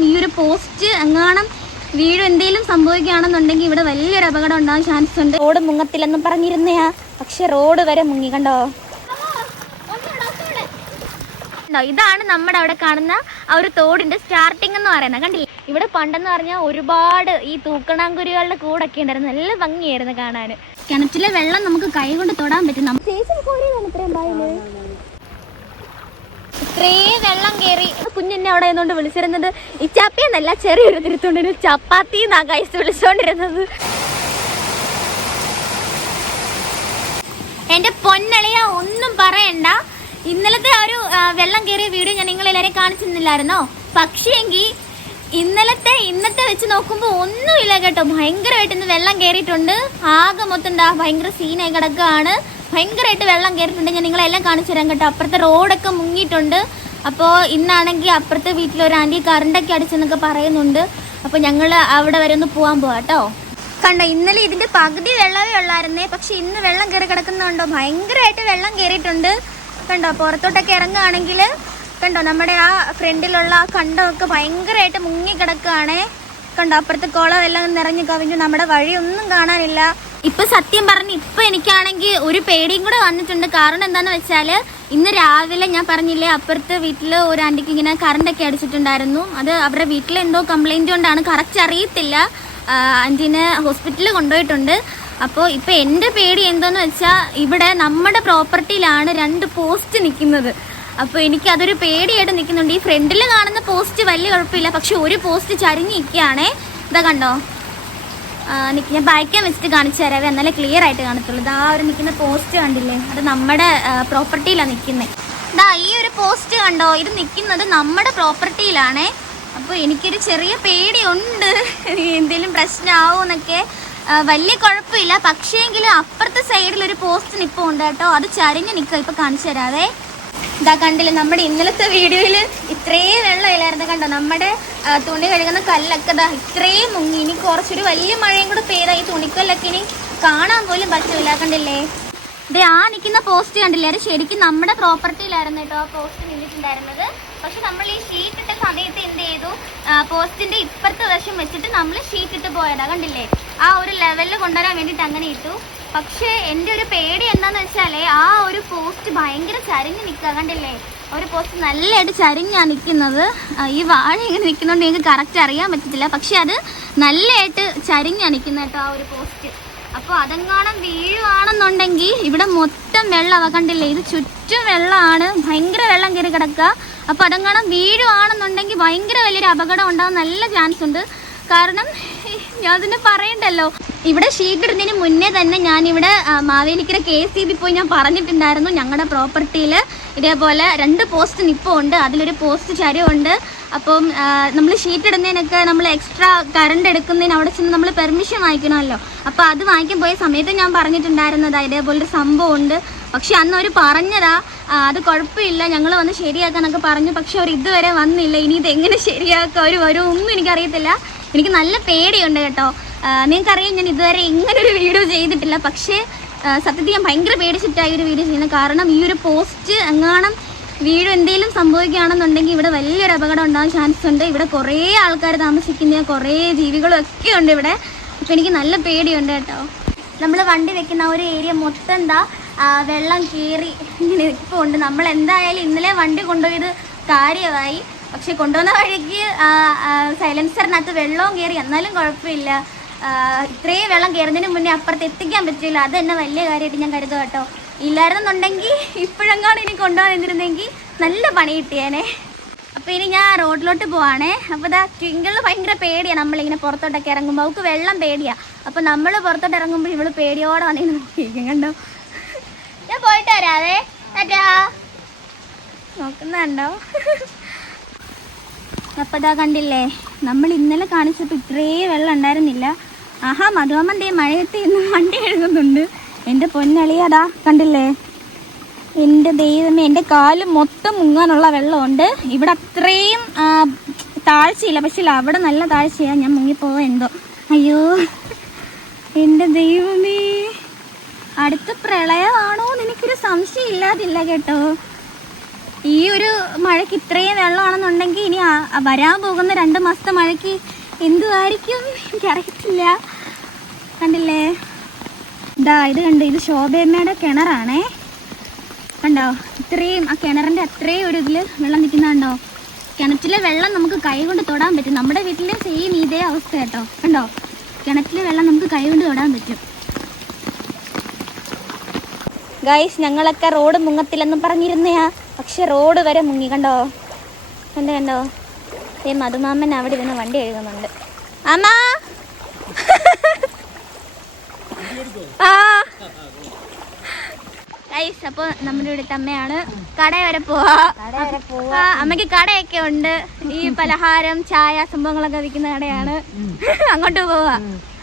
ഈ ഒരു പോസ്റ്റ് എങ്ങാണം വീഴും എന്തെങ്കിലും സംഭവിക്കുകയാണെന്നുണ്ടെങ്കിൽ ഇവിടെ വലിയൊരു അപകടം ഉണ്ടാകാൻ ചാൻസ് ഉണ്ട്. റോഡ് മുങ്ങത്തില്ലെന്നും പറഞ്ഞിരുന്നയാ. പക്ഷെ റോഡ് വരെ മുങ്ങി കണ്ടോ? ഇതാണ് നമ്മുടെ അവിടെ കാണുന്ന ആ ഒരു തോടിന്റെ സ്റ്റാർട്ടിംഗ് എന്ന് പറയുന്നത്. കണ്ടില്ലേ? ഇവിടെ പണ്ടെന്ന് പറഞ്ഞാൽ ഒരുപാട് ഈ തൂക്കണാങ്കുരുകളുടെ കൂടൊക്കെ ഉണ്ടായിരുന്നു. നല്ല ഭംഗിയായിരുന്നു കാണാൻ. കിണറ്റിലെ വെള്ളം നമുക്ക് കൈ കൊണ്ട് തൊടാൻ പറ്റും. ഇത്രയും വെള്ളം കയറി കുഞ്ഞെന്നെ അവിടെ നിന്നുകൊണ്ട് വിളിച്ചിരുന്നത് ഇച്ചാപ്പി എന്നല്ല ചെറിയൊരു തിരുത്തുണ്ടിന് ചപ്പാത്തി എന്നാ കൈസ് വിളിച്ചോണ്ടിരുന്നത്. എന്റെ പൊന്നളിയ ഒന്നും പറയണ്ട. ഇന്നലത്തെ ഒരു വെള്ളം കയറിയ വീഡിയോ ഞാൻ നിങ്ങളെല്ലാരെയും കാണിച്ചിരുന്നില്ലായിരുന്നോ? പക്ഷേങ്കിൽ ഇന്നലത്തെ ഇന്നത്തെ വെച്ച് നോക്കുമ്പോൾ ഒന്നുമില്ല കേട്ടോ. ഭയങ്കരമായിട്ട് ഇന്ന് വെള്ളം കയറിയിട്ടുണ്ട് ആകെ മൊത്തം എന്താ ഭയങ്കര സീനായി കിടക്കുകയാണ് ഭയങ്കരമായിട്ട് വെള്ളം കയറിയിട്ടുണ്ട് ഞാൻ നിങ്ങളെല്ലാം കാണിച്ചു തരാം കേട്ടോ. അപ്പുറത്തെ റോഡൊക്കെ മുങ്ങിയിട്ടുണ്ട്. അപ്പോൾ ഇന്നാണെങ്കിൽ അപ്പുറത്തെ വീട്ടിൽ ഒരു ആന്റി കറണ്ടൊക്കെ അടിച്ചെന്നൊക്കെ പറയുന്നുണ്ട്. അപ്പോൾ ഞങ്ങൾ അവിടെ വരെ ഒന്ന് പോകാൻ പോവാം കേട്ടോ. കണ്ടോ ഇന്നലെ ഇതിന്റെ പകുതി വെള്ളമേ ഉള്ളായിരുന്നേ. പക്ഷെ ഇന്ന് വെള്ളം കയറി കിടക്കുന്നുണ്ടോ ഭയങ്കരമായിട്ട് വെള്ളം കയറിയിട്ടുണ്ട് കണ്ടോ പുറത്തോട്ടൊക്കെ ഇറങ്ങുകയാണെങ്കിൽ കണ്ടോ നമ്മുടെ ആ ഫ്രണ്ടിലുള്ള ആ കണ്ടമൊക്കെ ഭയങ്കരമായിട്ട് മുങ്ങി കിടക്കുകയാണേ കണ്ടോ അപ്പുറത്തെ കുളം എല്ലാം നിറഞ്ഞു കവിഞ്ഞു. നമ്മുടെ വഴിയൊന്നും കാണാനില്ല. ഇപ്പൊ സത്യം പറഞ്ഞ് ഇപ്പൊ എനിക്കാണെങ്കിൽ ഒരു പേടിയും കൂടെ വന്നിട്ടുണ്ട്. കാരണം എന്താന്ന് വെച്ചാൽ ഇന്ന് രാവിലെ ഞാൻ പറഞ്ഞില്ലേ അപ്പുറത്തെ വീട്ടിൽ ഒരു ആന്റിക്ക് ഇങ്ങനെ കറണ്ടൊക്കെ അടിച്ചിട്ടുണ്ടായിരുന്നു. അത് അവരുടെ വീട്ടിൽ എന്തോ കംപ്ലൈന്റ് കൊണ്ടാണ്. കറക്റ്റ് അറിയത്തില്ല. ആന്റിനെ ഹോസ്പിറ്റലിൽ കൊണ്ടുപോയിട്ടുണ്ട്. അപ്പോൾ ഇപ്പോൾ എന്റെ പേടി എന്താന്ന് വെച്ചാൽ ഇവിടെ നമ്മുടെ പ്രോപ്പർട്ടിയിലാണ് രണ്ട് പോസ്റ്റ് നിൽക്കുന്നത് അപ്പോൾ എനിക്ക് അതൊരു പേടിയായിട്ട് നിൽക്കുന്നുണ്ട്. ഈ ഫ്രണ്ടിൽ കാണുന്ന പോസ്റ്റ് വലിയ കുഴപ്പമില്ല. പക്ഷെ ഒരു പോസ്റ്റ് ചരിഞ്ഞ് ഇതാ കണ്ടോ? നിക്ക് ഞാൻ ബൈക്കാൻ വെച്ചിട്ട് കാണിച്ചു തരാവേ. എന്നാലേ ക്ലിയർ ആയിട്ട് കാണത്തുള്ളൂ. ഇതാ ഒരു നിൽക്കുന്ന പോസ്റ്റ് കണ്ടില്ലേ? അത് നമ്മുടെ പ്രോപ്പർട്ടിയിലാണ് നിൽക്കുന്നത് ഇതാ ഈ ഒരു പോസ്റ്റ് കണ്ടോ? ഇത് നിൽക്കുന്നത് നമ്മുടെ പ്രോപ്പർട്ടിയിലാണേ അപ്പോൾ എനിക്കൊരു ചെറിയ പേടിയുണ്ട്. എന്തെങ്കിലും പ്രശ്നമാവുമെന്നൊക്കെ വലിയ കുഴപ്പമില്ല. പക്ഷേങ്കിൽ അപ്പുറത്തെ സൈഡിൽ ഒരു പോസ്റ്റ് നിൽപ്പുണ്ട് കേട്ടോ. അത് ചരിഞ്ഞ് നിൽക്കുക ഇപ്പോൾ കാണിച്ചു തരാവേ. ഇതാ കണ്ടില്ല നമ്മുടെ ഇന്നലത്തെ വീഡിയോയിൽ ഇത്രയും വെള്ളമില്ലായിരുന്നു കണ്ടോ? നമ്മുടെ തുണി കഴുകുന്ന കല്ലൊക്കെ ഇതാ ഇത്രയും മുങ്ങി. ഇനി കുറച്ചൊരു വലിയ മഴയും കൂടെ പെയ്താൽ ഈ തുണിക്കല്ലൊക്കെ ഇനി കാണാൻ പോലും പറ്റില്ല കണ്ടില്ലേ? ദേ ആ നിൽക്കുന്ന പോസ്റ്റ് കണ്ടില്ലേ? അത് ശരിക്കും നമ്മുടെ പ്രോപ്പർട്ടിയിലായിരുന്നു കേട്ടോ ആ പോസ്റ്റ് നിന്നിട്ടുണ്ടായിരുന്നത്. പക്ഷെ നമ്മൾ ഈ ഷീറ്റ് ഇട്ട സമയത്ത് എന്ത് ചെയ്തു? പോസ്റ്റിന്റെ ഇപ്പുറത്തെ വശം വെച്ചിട്ട് നമ്മൾ ഷീറ്റ് ഇട്ട് പോയതാ കണ്ടില്ലേ? ആ ഒരു ലെവലിൽ കൊണ്ടുവരാൻ വേണ്ടിയിട്ട് അങ്ങനെ ഇട്ടു. പക്ഷേ എന്റെ ഒരു പേടി എന്താന്ന് വെച്ചാലേ ആ ഒരു പോസ്റ്റ് ഭയങ്കര ചരിഞ്ഞ് നിൽക്കുക കണ്ടില്ലേ? ഒരു പോസ്റ്റ് നല്ലതായിട്ട് ചരിഞ്ഞാണ് നിൽക്കുന്നത് ഈ വാഴ ഇങ്ങനെ നിൽക്കുന്നതുകൊണ്ട് എനിക്ക് കറക്റ്റ് അറിയാൻ പറ്റത്തില്ല. പക്ഷെ അത് നല്ലതായിട്ട് ചരിഞ്ഞാണ് നിൽക്കുന്നത് കേട്ടോ ആ ഒരു പോസ്റ്റ് അപ്പോൾ അതെങ്ങാണം വീഴുവാണെന്നുണ്ടെങ്കിൽ ഇവിടെ മൊത്തം വെള്ളമാ കണ്ടില്ലേ? ഇത് ചുറ്റും വെള്ളമാണ് ഭയങ്കര വെള്ളം കയറി കിടക്കുക അപ്പോൾ അതെങ്ങാണം വീഴുവാണെന്നുണ്ടെങ്കിൽ ഭയങ്കര വലിയൊരു അപകടം ഉണ്ടാകാൻ നല്ല ചാൻസ് ഉണ്ട്. കാരണം ഞാൻ അതിന് പറയണ്ടല്ലോ. ഇവിടെ ഷീറ്റ് ഇടുന്നതിന് മുന്നേ തന്നെ ഞാനിവിടെ മാവേലിക്കര കെ സി ബി പോയി ഞാൻ പറഞ്ഞിട്ടുണ്ടായിരുന്നു ഞങ്ങളുടെ പ്രോപ്പർട്ടിയിൽ ഇതേപോലെ രണ്ട് പോസ്റ്റ് നിപ്പുണ്ട്. അതിലൊരു പോസ്റ്റ് ചരവുണ്ട്. അപ്പം നമ്മൾ ഷീറ്റ് ഇടുന്നതിനൊക്കെ നമ്മൾ എക്സ്ട്രാ കറണ്ട് എടുക്കുന്നതിന് അവിടെ ചെന്ന് നമ്മൾ പെർമിഷൻ വാങ്ങിക്കണമല്ലോ. അപ്പോൾ അത് വാങ്ങിക്കാൻ പോയ സമയത്ത് ഞാൻ പറഞ്ഞിട്ടുണ്ടായിരുന്നതാ ഇതേപോലൊരു സംഭവം ഉണ്ട്. പക്ഷെ അന്ന് അവർ പറഞ്ഞതാ അത് കുഴപ്പമില്ല ഞങ്ങൾ വന്ന് ശരിയാക്കാന്നൊക്കെ പറഞ്ഞു. പക്ഷെ അവർ ഇതുവരെ വന്നില്ല. ഇനി ഇത് എങ്ങനെ ശരിയാക്കുക അവർ വരും? ഒന്നും എനിക്കറിയത്തില്ല. എനിക്ക് നല്ല പേടിയുണ്ട് കേട്ടോ. നിങ്ങൾക്കറിയാം ഞാൻ ഇതുവരെ ഇങ്ങനൊരു വീഡിയോ ചെയ്തിട്ടില്ല. പക്ഷേ സത്യത്തിൽ ഞാൻ ഭയങ്കര പേടിച്ചിട്ടായി ഒരു വീഡിയോ ചെയ്യുന്നത്. കാരണം ഈ ഒരു പോസ്റ്റ് എങ്ങാണം വീട് എന്തെങ്കിലും സംഭവിക്കുകയാണെന്നുണ്ടെങ്കിൽ ഇവിടെ വലിയൊരു അപകടം ഉണ്ടാകാൻ ചാൻസ് ഉണ്ട്. ഇവിടെ കുറേ ആൾക്കാർ താമസിക്കുന്ന കുറേ ജീവികളും ഒക്കെ ഉണ്ട് ഇവിടെ. അപ്പോൾ എനിക്ക് നല്ല പേടിയുണ്ട് കേട്ടോ. നമ്മൾ വണ്ടി വെക്കുന്ന ഒരു ഏരിയ മൊത്തം എന്താ വെള്ളം കയറി ഇങ്ങനെ നിൽപ്പുണ്ട്. നമ്മൾ എന്തായാലും ഇന്നലെ വണ്ടി കൊണ്ടുപോയത് കാര്യമായി. പക്ഷെ കൊണ്ടുവന്ന വഴിക്ക് സൈലൻസറിനകത്ത് വെള്ളവും കയറി എന്നാലും കുഴപ്പമില്ല. ഇത്രയും വെള്ളം കയറുന്നതിന് മുന്നേ അപ്പുറത്ത് എത്തിക്കാൻ പറ്റില്ല. അത് തന്നെ വലിയ കാര്യമായിട്ട് ഞാൻ കരുതുക കേട്ടോ. ഇല്ലായിരുന്നുണ്ടെങ്കിൽ ഇപ്പോഴെങ്ങാണ് ഇനി കൊണ്ടുപോകാൻ നിന്നിരുന്നെങ്കിൽ നല്ല പണി കിട്ടിയേനെ. അപ്പോൾ ഇനി ഞാൻ റോഡിലോട്ട് പോവാണേ. അപ്പോൾ ഇതാ ട്വിങ്കിളിൽ ഭയങ്കര പേടിയാണ് നമ്മളിങ്ങനെ പുറത്തോട്ടൊക്കെ ഇറങ്ങുമ്പോൾ അവൾക്ക് വെള്ളം പേടിയാണ് അപ്പോൾ നമ്മൾ പുറത്തോട്ട് ഇറങ്ങുമ്പോൾ ഇവൾ പേടിയോടെ വന്നിങ്ങനെ നോക്കിയിരിക്കും കണ്ടോ? ഞാൻ പോയിട്ട് വരാതെ അറ്റാ നോക്കുന്നുണ്ടോ? അപ്പോൾ ഇതാ കണ്ടില്ലേ? നമ്മൾ ഇന്നലെ കാണിച്ചപ്പോൾ ഇത്രയും വെള്ളം ഉണ്ടായിരുന്നില്ല. ആഹാ മധുവമ്മന്റെ മഴയത്ത് ഇന്ന് വണ്ടി എഴുതുന്നുണ്ട് എന്റെ പൊന്നളിയതാ കണ്ടില്ലേ? എന്റെ ദൈവമേ എന്റെ കാൽ മൊത്തം മുങ്ങാനുള്ള വെള്ളമുണ്ട്. ഇവിടെ അത്രയും താഴ്ചയില്ല. പക്ഷേ അവിടെ നല്ല താഴ്ചയാണ് ഞാൻ മുങ്ങിപ്പോവാ എന്തോ. അയ്യോ എന്റെ ദൈവമേ. അടുത്ത പ്രളയമാണോ എന്ന് എനിക്കൊരു സംശയം ഇല്ലാതില്ല കേട്ടോ. ഈ ഒരു മഴയ്ക്ക് ഇത്രയും വെള്ളമാണെന്നുണ്ടെങ്കിൽ ഇനി വരാൻ പോകുന്ന രണ്ട് മാസത്തെ മഴയ്ക്ക് എന്തുമായിരിക്കും എനിക്കറിയത്തില്ല. കണ്ടില്ലേ? ഇതാ ഇത് കണ്ട് ഇത് ശോഭയമ്മയുടെ കിണറാണേ. കണ്ടോ? ഇത്രയും ആ കിണറിന്റെ അത്രയും ഒരു ഇതിൽ വെള്ളം നിൽക്കുന്നുണ്ടോ കിണറ്റിലെ വെള്ളം നമുക്ക് കൈ കൊണ്ട് തൊടാൻ പറ്റും. നമ്മുടെ വീട്ടിലെ സെയിം ഇതേ അവസ്ഥ കേട്ടോ. കണ്ടോ? കിണറ്റിലെ വെള്ളം നമുക്ക് കൈ കൊണ്ട് തൊടാൻ പറ്റും. ഗൈസ് ഞങ്ങളൊക്കെ റോഡ് മുങ്ങത്തില്ലെന്നും പറഞ്ഞിരുന്നയാ. പക്ഷെ റോഡ് വരെ മുങ്ങി കണ്ടോ? കണ്ടോ കണ്ടോ? ഏ മധുമാമൻ അവിടെ ഇരുന്ന് വണ്ടി എഴുതുന്നുണ്ട് അമ്മാ ആ ഗൈസ് അപ്പോൾ നമ്മുടെ ഇവിടുത്തെ അമ്മയാണ്. കട വരെ പോവാ. അമ്മയ്ക്ക് കടയൊക്കെ ഉണ്ട്. ഈ പലഹാരം ചായ സംഭവങ്ങളൊക്കെ വിൽക്കുന്ന കടയാണ്. അങ്ങോട്ട് പോവാ.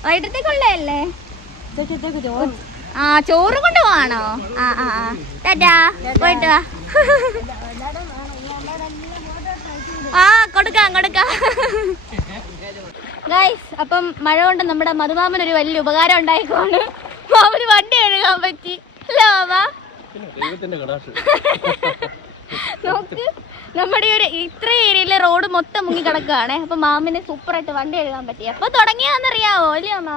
വൈകിട്ടത്തേക്കുള്ളതല്ലേ ആ ചോറ് കൊണ്ട് പോവാണോ? ആ ആ ആ. ടാറ്റാ പോയിട്ട് വാ. ആ കൊടുക്കാം കൊടുക്കാം. ഗൈസ് അപ്പം മഴ കൊണ്ട് നമ്മുടെ മധുമാമൻ ഒരു വലിയ ഉപകാരം ഉണ്ടായിക്കോണ്. മാമന് വണ്ടി കഴുകാൻ പറ്റി. അല്ലേ മാമ? നോക്ക് നമ്മുടെ ഒരു ഇത്ര ഏരിയയിലെ റോഡ് മൊത്തം മുങ്ങി കിടക്കുകയാണ് അപ്പൊ മാമിന് സൂപ്പറായിട്ട് വണ്ടി എഴുതാൻ പറ്റി. അപ്പൊ തുടങ്ങിയാന്നറിയാവോ അല്ലേ അമ്മ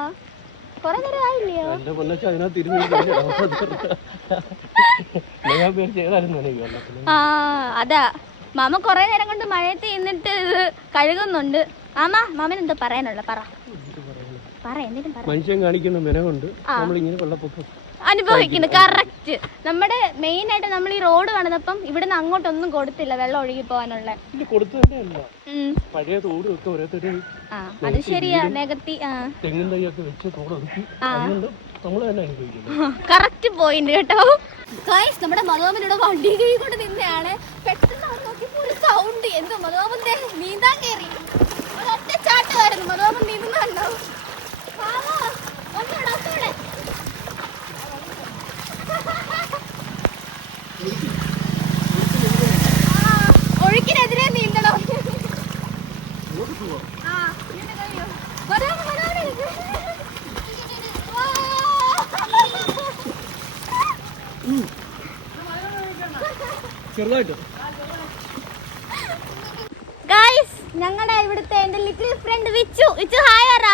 കൊറേ നേരം ആയില്ലയോ? ആ അതാ. മാമ കൊറേ നേരം കൊണ്ട് മഴയത്ത് നിന്നിട്ട് ഇത് കഴുകുന്നുണ്ട്. ആമാ മാമൻ എന്താ പറയാനുള്ള പറ. മനുഷ്യൻ കാണിക്കുന്ന മെനകൊണ്ട് നമ്മളിങ്ങനെ വെള്ളപ്പൊക്കം അനുഭവിക്കുന്നു. കറക്റ്റ് നമ്മുടെ മെയിൻ ആയിട്ട് നമ്മൾ ഈ റോഡ് പണിതപ്പം ഇവിടുന്ന് അങ്ങോട്ടൊന്നും കൊടുത്തില്ല വെള്ളം ഒഴുകി പോകാനുള്ള. പഴയ തോടും ഒക്കെ ഓരോരുത്തരുടെ ആ അത് ശരിയാ. നികത്തി ആ. തെങ്ങും തൈയൊക്കെ വെച്ച് തോടൊതുക്കി നമ്മൾ തന്നെ അനുഭവിക്കുന്നു. കറക്റ്റ് പോയിന്റ് കേട്ടോ. ഗൈസ് നമ്മുടെ മധുവാമനോട് വണ്ടി കൈ കൊണ്ട് നിന്നെയാണ്. പെട്ടെന്ന് അവൻ നോക്കിയപ്പോ ഒരു സൗണ്ട് എന്തോ മനോമന്റെ നീന്താൻ കേറി ഒറ്റ ചാട്ടുകാരുന്നു മനോമൻ നീന്തുന്നുണ്ടോ ചെറുതായിട്ട് ഞങ്ങളുടെ ഇവിടുത്തെ എന്റെ little friend Vichu. Vichu hi പറ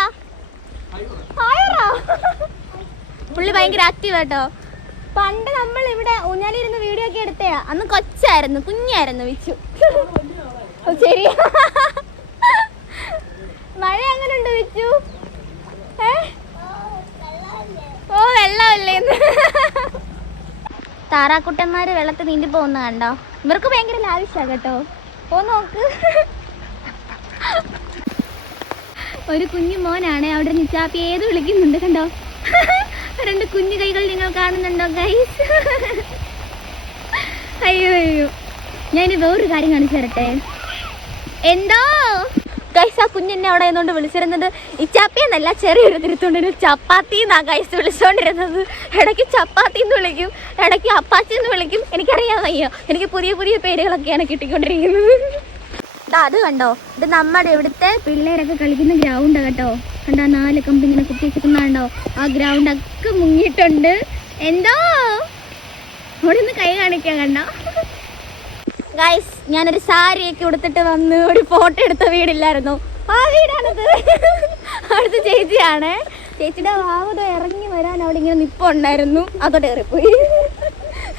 ഹായ് പുള്ളി ഭയങ്കര ആക്റ്റീവ് കേട്ടോ പണ്ട് നമ്മൾ ഇവിടെ ഊഞ്ഞാലിരുന്ന് വീഡിയോ ഒക്കെ എടുത്തേ അന്ന് കൊച്ചായിരുന്നു കുഞ്ഞായിരുന്നു വിച്ചു. ശരി ഏ? ഓ വെള്ളമില്ലേന്ന് താറാക്കുട്ടന്മാര് വെള്ളത്തിൽ നീന്തി പോകുന്ന കണ്ടോ? ഇവർക്ക് ഭയങ്കര ലാവിശാ കേട്ടോ. ഓ നോക്ക്. ഒരു കുഞ്ഞു മോനാണ് അവിടെ നിച്ചാപ്പി ഏത് വിളിക്കുന്നുണ്ട് കണ്ടോ? രണ്ട് കുഞ്ഞു കൈകൾ നിങ്ങൾ കാണുന്നുണ്ടോ ഗൈസ് അയ്യോ അയ്യോ. ഞാൻ വേറൊരു കാര്യം കാണിച്ചു തരട്ടെ? എന്തോ? ഗൈസ് ആ കുഞ്ഞെന്നെ അവിടെ നിന്നുകൊണ്ട് വിളിച്ചിരുന്നത് ഇച്ചാപ്പി എന്നല്ല ചെറിയൊരു തിരുത്തോണ്ടിരുന്നു ചപ്പാത്തി എന്നാ ഗൈസ് വിളിച്ചോണ്ടിരുന്നത്. ഇടയ്ക്ക് ചപ്പാത്തി എന്ന് വിളിക്കും ഇടയ്ക്ക് അപ്പാച്ചി എന്ന് വിളിക്കും. എനിക്കറിയാൻ വയ്യ. എനിക്ക് പുതിയ പുതിയ പേരുകളൊക്കെയാണ് കിട്ടിക്കൊണ്ടിരിക്കുന്നത്. അത് കണ്ടോ? ഇത് നമ്മുടെ ഇവിടുത്തെ പിള്ളേരൊക്കെ കളിക്കുന്ന ഗ്രൗണ്ട് കേട്ടോ. കണ്ടോ നാല് കമ്പ് ഇങ്ങനെ കുത്തി വെച്ചിരിക്കുന്ന കണ്ടോ ആ ഗ്രൗണ്ട് ഒക്കെ മുങ്ങിയിട്ടുണ്ട്. എന്തോ? അവിടെ ഒന്ന് കൈ കാണിക്കാൻ കണ്ടോ? ഗൈസ് ഞാനൊരു സാരിയൊക്കെ ഉടുത്തിട്ട് വന്ന് ഒരു ഫോട്ടോ എടുത്ത വീടില്ലായിരുന്നു. ആ വീടാണത്. അടുത്ത ചേച്ചിയാണ്. ചേച്ചിയുടെ വാവുത ഇറങ്ങി വരാൻ അവിടെ ഇങ്ങനെ നിപ്പുണ്ടായിരുന്നു. അതോടെ കയറിപ്പോയി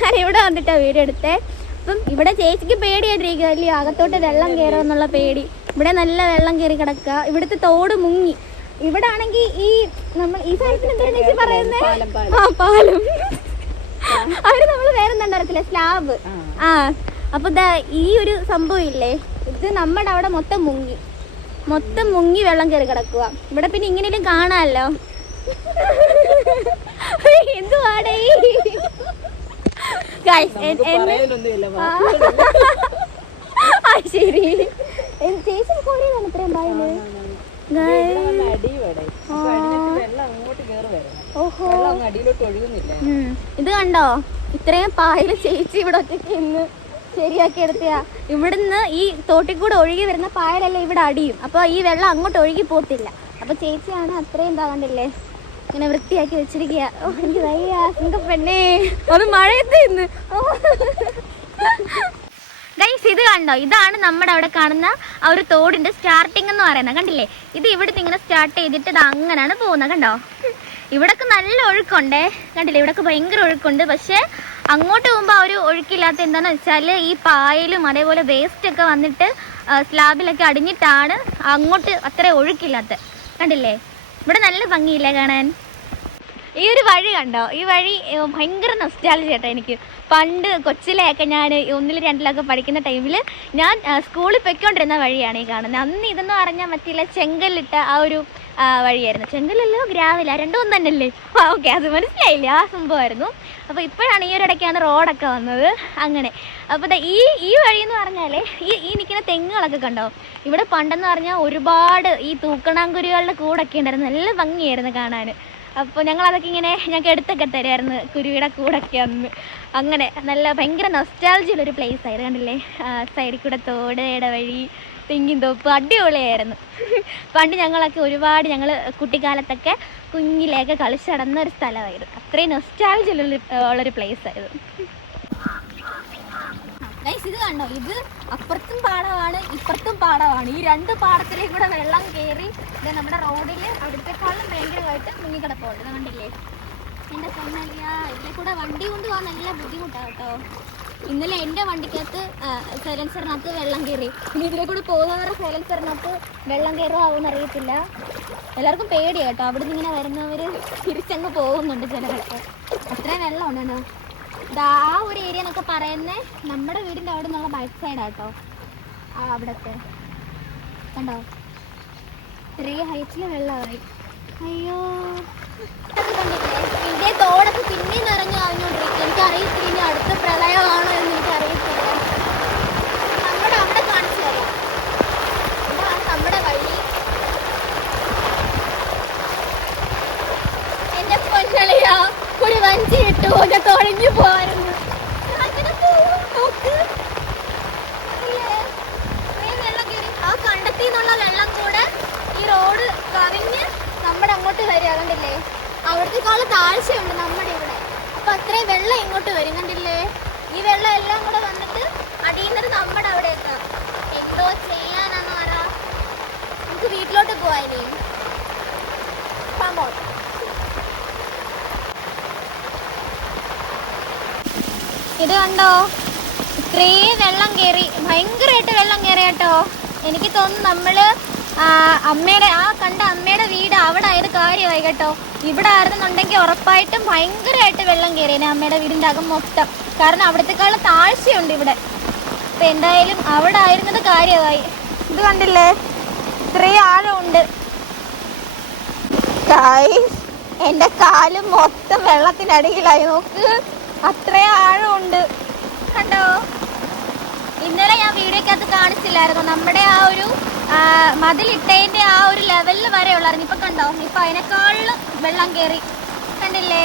ഞാൻ ഇവിടെ വന്നിട്ടാ വീഡിയോ എടുത്തേ. അപ്പം ഇവിടെ ചേച്ചിക്ക് പേടിയായിട്ടിരിക്കുക അല്ലേ അകത്തോട്ട് വെള്ളം കയറുക എന്നുള്ള പേടി. ഇവിടെ നല്ല വെള്ളം കയറി കിടക്കുക. ഇവിടുത്തെ തോട് മുങ്ങി. ഇവിടെ ആണെങ്കിൽ ഈ നമ്മൾ ഈ എന്താണ് ചേച്ചി പറയുന്നത് ആ പാലം. അവർ നമ്മൾ വേറെന്താ സ്ലാബ്. ആ. അപ്പൊ ദാ ഈ ഒരു സംഭവം ഇല്ലേ? ഇത് നമ്മുടെ അവിടെ മൊത്തം മുങ്ങി. മൊത്തം മുങ്ങി വെള്ളം കയറി കിടക്കുക ഇവിടെ പിന്നെ ഇങ്ങനെയും കാണാമല്ലോ എന്തുവാടേ. ആ, ശരി. എൻ- ചേച്ചി കോരിയതാണ് ഇത്രയും പായൽ ഓഹോ. ഉം. ഇത് കണ്ടോ? ഇത്രയും പായൽ ചേച്ചി ഇവിടെ ഒറ്റയ്ക്ക് ഇന്ന് ശരിയാക്കി എടുത്തയാ. ഇവിടുന്ന് ഈ തോട്ടിൽ കൂടെ ഒഴുകി വരുന്ന പായലല്ലേ ഇവിടെ അടിയും. അപ്പോൾ ഈ വെള്ളം അങ്ങോട്ട് ഒഴുകി പോത്തില്ല അപ്പൊ ചേച്ചിയാണ് അത്രയും താകണ്ടില്ലേ ഇങ്ങനെ വൃത്തിയാക്കി വെച്ചിരിക്കുക ഓ എനിക്ക് വയ്യ. പെണ്ണേ. അത് മഴയത്ത് ഇന്ന് ഇത് കണ്ടോ? ഇതാണ് നമ്മുടെ അവിടെ കാണുന്ന ആ ഒരു തോടിന്റെ സ്റ്റാർട്ടിംഗ് എന്ന് പറയുന്നത്. കണ്ടില്ലേ? ഇത് ഇവിടുത്തെ ഇങ്ങനെ സ്റ്റാർട്ട് ചെയ്തിട്ട് ഇത് അങ്ങനെയാണ് പോകുന്നത്. കണ്ടോ? ഇവിടൊക്കെ നല്ല ഒഴുക്കുണ്ടേ. കണ്ടില്ലേ? ഇവിടൊക്കെ ഭയങ്കര ഒഴുക്കുണ്ട്. പക്ഷെ അങ്ങോട്ട് പോകുമ്പോൾ ആ ഒരു ഒഴുക്കില്ലാത്ത എന്താണെന്ന് വെച്ചാൽ ഈ പായലും അതേപോലെ വേസ്റ്റ് ഒക്കെ വന്നിട്ട് സ്ലാബിലൊക്കെ അടിഞ്ഞിട്ടാണ് അങ്ങോട്ട് അത്ര ഒഴുക്കില്ലാത്ത. കണ്ടില്ലേ? ഇവിടെ നല്ല ഭംഗിയില്ലേ കാണാൻ? ഈ ഒരു വഴി കണ്ടോ? ഈ വഴി ഭയങ്കര നൊസ്റ്റാലജി ചേട്ടാ എനിക്ക്. പണ്ട് കൊച്ചിലെയൊക്കെ ഞാൻ ഒന്നിൽ രണ്ടിലൊക്കെ പഠിക്കുന്ന ടൈമിൽ ഞാൻ സ്കൂളിൽ പൊയ്ക്കൊണ്ടിരുന്ന വഴിയാണ് ഈ കാണുന്നത് അന്ന് ഇതെന്ന് പറഞ്ഞാൽ മറ്റില്ല ചെങ്കല്ലിട്ട ആ ഒരു വഴിയായിരുന്നു. ചെങ്കല്ലല്ലോ ഗ്രാവില രണ്ടും തന്നെ തന്നെയല്ലേ? ഓക്കെ അത് മനസ്സിലായില്ല? ആ സംഭവമായിരുന്നു. അപ്പോൾ ഇപ്പോഴാണ് ഈ ഒരു ഇടയ്ക്കാണ് റോഡൊക്കെ വന്നത്. അങ്ങനെ. അപ്പോൾ ഈ ഈ വഴി എന്ന് പറഞ്ഞാൽ ഈ ഈ നിൽക്കുന്ന തെങ്ങുകളൊക്കെ കണ്ടോ? ഇവിടെ പണ്ടെന്ന് പറഞ്ഞാൽ ഒരുപാട് ഈ തൂക്കണാങ്കുരുകളുടെ കൂടൊക്കെ ഉണ്ടായിരുന്നു. നല്ല ഭംഗിയായിരുന്നു കാണാൻ അപ്പോൾ ഞങ്ങൾ അതൊക്കെ ഇങ്ങനെ ഞങ്ങൾക്ക് എടുത്തൊക്കെ തരുമായിരുന്നു കുരുവിയുടെ കൂടൊക്കെ അന്ന്. അങ്ങനെ നല്ല ഭയങ്കര നൊസ്റ്റാൾജിയുള്ളൊരു പ്ലേസ് ആയിരുന്നു. കണ്ടില്ലേ? സൈഡിൽ കൂടെ തോട് ഇടവഴി തെങ്ങിൻ തോപ്പ് അടിപൊളിയായിരുന്നു. പണ്ട് ഞങ്ങളൊക്കെ ഒരുപാട് ഞങ്ങൾ കുട്ടിക്കാലത്തൊക്കെ കുഞ്ഞിലേക്ക് കളിച്ചടന്ന ഒരു സ്ഥലമായിരുന്നു. അത്രയും നൊസ്റ്റാൾജിയുള്ള ഉള്ളൊരു പ്ലേസ് ആയിരുന്നു. ഗൈസ് ഇത് കണ്ടോ? ഇത് അപ്പുറത്തും പാടമാണ് ഇപ്പുറത്തും പാടമാണ്. ഈ രണ്ട് പാടത്തിലേക്ക് കൂടെ വെള്ളം കയറി ഇത് നമ്മുടെ റോഡിൽ അവിടുത്തെക്കാളും ഭയങ്കരമായിട്ട് മുങ്ങിക്കിടപ്പുണ്ട്. ഇത് കണ്ടില്ലേ? എന്റെ സ്വന്തമില്ല ഇതിലെ കൂടെ വണ്ടി കൊണ്ട് പോകാൻ നല്ല ബുദ്ധിമുട്ടാണ് കേട്ടോ. ഇന്നലെ എന്റെ വണ്ടിക്കകത്ത് സൈലൻസറിനകത്ത് വെള്ളം കയറി ഇനി ഇതിലെ കൂടെ പോകുന്നവരുടെ സൈലൻസറിനകത്ത് വെള്ളം കയറുമാവെന്ന് അറിയത്തില്ല എല്ലാവർക്കും പേടിയാട്ടോ അവിടുന്ന് ഇങ്ങനെ വരുന്നവർ തിരിച്ചങ്ങ് പോകുന്നുണ്ട് ചിലരൊക്കെ അത്രയും വെള്ളം ഉണ്ടോ ദാ ആ ഒരു ഏരിയ എന്നൊക്കെ പറയുന്നത് നമ്മുടെ വീടിന്റെ അവിടെ നിന്നുള്ള ബാക്ക് ആ അവിടത്തെ. കണ്ടോ? ചെറിയ ഹൈറ്റിൽ വെള്ളമായി. അയ്യോ. ഇതൊക്കെ കണ്ടില്ലേ? ഇതേ തോടൊക്കെ പിന്നെയും നിറഞ്ഞു എനിക്ക് അറിയത്തില്ല ഇനി അടുത്ത പ്രളയമാണോ എന്ന് എനിക്ക് അറിയത്തില്ല നമ്മുടെ അവിടെ ഇതാണ് നമ്മുടെ വഴി. ഒരു വഞ്ചി ഇട്ടു ഞാൻ തുഴഞ്ഞു? കേറി. ആ കണ്ടത്തിൽ വെള്ളം കൂടെ ഈ റോഡ് കവിഞ്ഞ് നമ്മുടെ അങ്ങോട്ട് വരിക കണ്ടില്ലേ? അവിടത്തെക്കാളും താഴ്ചയുണ്ട് നമ്മുടെ ഇവിടെ. അപ്പൊ വെള്ളം ഇങ്ങോട്ട് വരും ഈ വെള്ളം എല്ലാം കൂടെ വന്നിട്ട് അടിയുന്നത് നമ്മുടെ അവിടെ എത്താം. എന്തോ ചെയ്യാനാന്ന് നമുക്ക് വീട്ടിലോട്ട് പോവാനേ കമോൺ ഇത് കണ്ടോ? ഇത്രയും വെള്ളം കയറി ഭയങ്കരമായിട്ട് വെള്ളം കയറി കേട്ടോ എനിക്ക് തോന്നുന്നു നമ്മൾ അമ്മയുടെ ആ കണ്ട അമ്മയുടെ വീട് അവിടെ ആയത് കാര്യമായി കേട്ടോ. ഇവിടെ ആയിരുന്നുണ്ടെങ്കിൽ ഉറപ്പായിട്ടും ഭയങ്കരമായിട്ട് വെള്ളം കയറിയേനെ അമ്മയുടെ വീടിന്റെ അകം മൊത്തം. കാരണം അവിടത്തെക്കാളും താഴ്ചയുണ്ട് ഇവിടെ. അപ്പൊ എന്തായാലും അവിടെ ആയിരുന്നത് കാര്യമായി. ഇത് കണ്ടില്ലേ? ഇത്രയും ആഴമുണ്ട്. എന്റെ കാൽ മൊത്തം വെള്ളത്തിനടിയിലായി. നോക്ക്. അത്രയും ആഴമുണ്ട്. കണ്ടോ? ഇന്നലെ ഞാൻ വീഡിയോക്കകത്ത് കാണിച്ചില്ലായിരുന്നു. നമ്മുടെ ആ ഒരു മതിലിട്ടേന്റെ ആ ഒരു ലെവലിൽ വരെ ഉള്ളായിരുന്നു. ഇപ്പൊ കണ്ടോ? ഇപ്പൊ അതിനേക്കാളും വെള്ളം കയറി കണ്ടില്ലേ?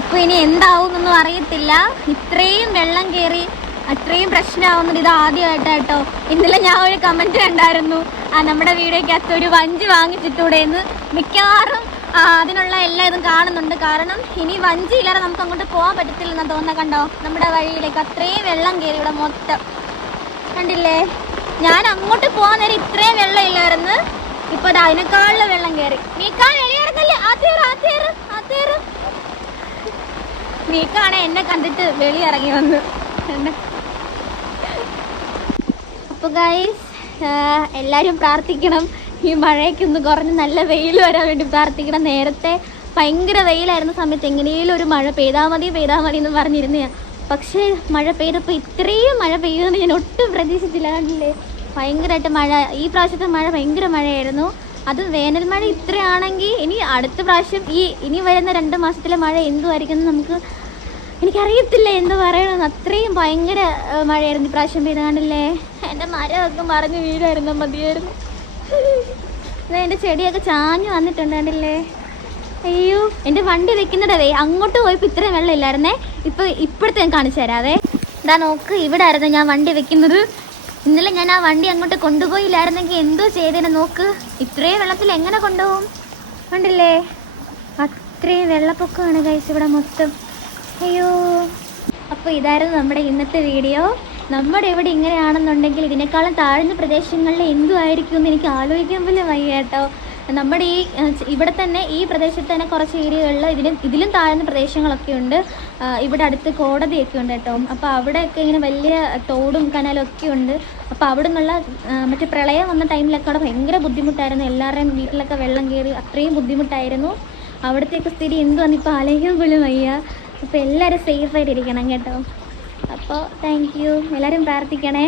അപ്പൊ ഇനി എന്താവും എന്നൊന്നും അറിയത്തില്ല. ഇത്രയും വെള്ളം കയറി അത്രയും പ്രശ്നമാവുന്നത് ഇത് ആദ്യമായിട്ടാട്ടോ ഇന്നലെ ഞാൻ ഒരു കമന്റ് കണ്ടായിരുന്നു ആ നമ്മുടെ വീഡിയോക്കകത്ത് ഒരു വഞ്ചി വാങ്ങിച്ചിട്ടൂടെ എന്ന്. മിക്കവാറും അതിനുള്ള എല്ലാ ഇതും കാണുന്നുണ്ട്. കാരണം ഇനി വഞ്ചി ഇല്ലാതെ നമുക്ക് അങ്ങോട്ട് പോകാൻ പറ്റത്തില്ലെന്ന് തോന്നുന്ന. കണ്ടോ? നമ്മുടെ വഴിയിലേക്ക് അത്രയും വെള്ളം കയറി ഇവിടെ മൊത്തം. കണ്ടില്ലേ? ഞാൻ അങ്ങോട്ട് പോകാൻ നേരം ഇത്രയും വെള്ളം ഇല്ലായിരുന്നു. ഇപ്പൊ ദാ അതിനേക്കാളും വെള്ളം കയറി നീക്കാൻ വെളിയിറങ്ങല്ലേ ആത്തേറ് എന്നെ കണ്ടിട്ട് വെളിയിറങ്ങി വന്നു. അപ്പൊ ഗൈസ് എല്ലാരും പ്രാർത്ഥിക്കണം. ഈ മഴയൊക്കെ ഒന്ന് കുറഞ്ഞ് നല്ല വെയിൽ വരാൻ വേണ്ടി പ്രാർത്ഥിക്കണം നേരത്തെ ഭയങ്കര വെയിലായിരുന്ന സമയത്ത് എങ്ങനെയും ഒരു മഴ പെയ്താൽ മതി പെയ്താൽ മതി എന്ന് പറഞ്ഞിരുന്ന പക്ഷേ മഴ പെയ്തപ്പോൾ ഇത്രയും മഴ പെയ്യുമെന്ന് ഞാൻ ഒട്ടും പ്രതീക്ഷിച്ചില്ല കണ്ടില്ലേ ഭയങ്കരമായിട്ട് മഴ ഈ പ്രാവശ്യത്തെ മഴ ഭയങ്കര മഴയായിരുന്നു. അത് വേനൽ മഴ ഇത്രയാണെങ്കിൽ ഇനി അടുത്ത പ്രാവശ്യം ഈ ഇനി വരുന്ന രണ്ട് മാസത്തിലെ മഴ എന്തുമായിരിക്കും നമുക്ക് എനിക്കറിയത്തില്ല എന്ത് പറയണമെന്ന്. അത്രയും ഭയങ്കര മഴയായിരുന്നു ഇപ്രാവശ്യം പ്രാവശ്യം കണ്ടില്ലേ എന്റെ മരമൊക്കെ മറിഞ്ഞ് വീഴായിരുന്നു മതിയായിരുന്നു. എന്റെ ചെടിയൊക്കെ ചാഞ്ഞു വന്നിട്ടുണ്ട് കണ്ടില്ലേ? അയ്യോ എന്റെ വണ്ടി വെക്കുന്നിടവേ അങ്ങോട്ട് പോയപ്പോൾ ഇത്രയും വെള്ളം ഇല്ലായിരുന്നേ ഇപ്പൊ ഇപ്പോഴത്തെ ഞാൻ കാണിച്ചു തരാവേ. ഇതാ നോക്ക് ഇവിടെ ആയിരുന്നു ഞാൻ വണ്ടി വെക്കുന്നത്. ഇന്നലെ ഞാൻ ആ വണ്ടി അങ്ങോട്ട് കൊണ്ടുപോയില്ലായിരുന്നെങ്കിൽ എന്തോ ചെയ്തേനെ നോക്ക്. ഇത്രയും വെള്ളത്തിൽ എങ്ങനെ കൊണ്ടുപോകും? കണ്ടില്ലേ? അത്രയും വെള്ളപ്പൊക്കമാണ് കഴിച്ച് ഇവിടെ മൊത്തം. അയ്യോ. അപ്പോൾ ഇതായിരുന്നു നമ്മുടെ ഇന്നത്തെ വീഡിയോ. നമ്മുടെ ഇവിടെ ഇങ്ങനെയാണെന്നുണ്ടെങ്കിൽ ഇതിനേക്കാളും താഴ്ന്ന പ്രദേശങ്ങളിൽ എന്തുമായിരിക്കും എന്ന് എനിക്ക് ആലോചിക്കാൻ പോലും വയ്യ കേട്ടോ. നമ്മുടെ ഈ ഇവിടെ തന്നെ ഈ പ്രദേശത്ത് തന്നെ കുറച്ച് ഏരിയകളിൽ ഇതിലും ഇതിലും താഴ്ന്ന പ്രദേശങ്ങളൊക്കെ ഉണ്ട്. ഇവിടെ അടുത്ത് കോടതിയൊക്കെ ഉണ്ട് കേട്ടോ. അപ്പോൾ അവിടെയൊക്കെ ഇങ്ങനെ വലിയ തോടും കനാലും ഒക്കെ ഉണ്ട്. അപ്പോൾ അവിടെ നിന്നുള്ള മറ്റേ പ്രളയം വന്ന ടൈമിലൊക്കെ അവിടെ ഭയങ്കര ബുദ്ധിമുട്ടായിരുന്നു. എല്ലാവരുടെയും വീട്ടിലൊക്കെ വെള്ളം കയറി അത്രയും ബുദ്ധിമുട്ടായിരുന്നു. അവിടത്തേക്ക് സ്ഥിതി എന്തുവാന്ന് ഇപ്പോൾ ആലോചിക്കാൻ പോലും വയ്യ. അപ്പോൾ എല്ലാവരും സേഫായിട്ടിരിക്കണം കേട്ടോ. അപ്പോൾ താങ്ക് യു എല്ലാവരും പ്രാർത്ഥിക്കണേ.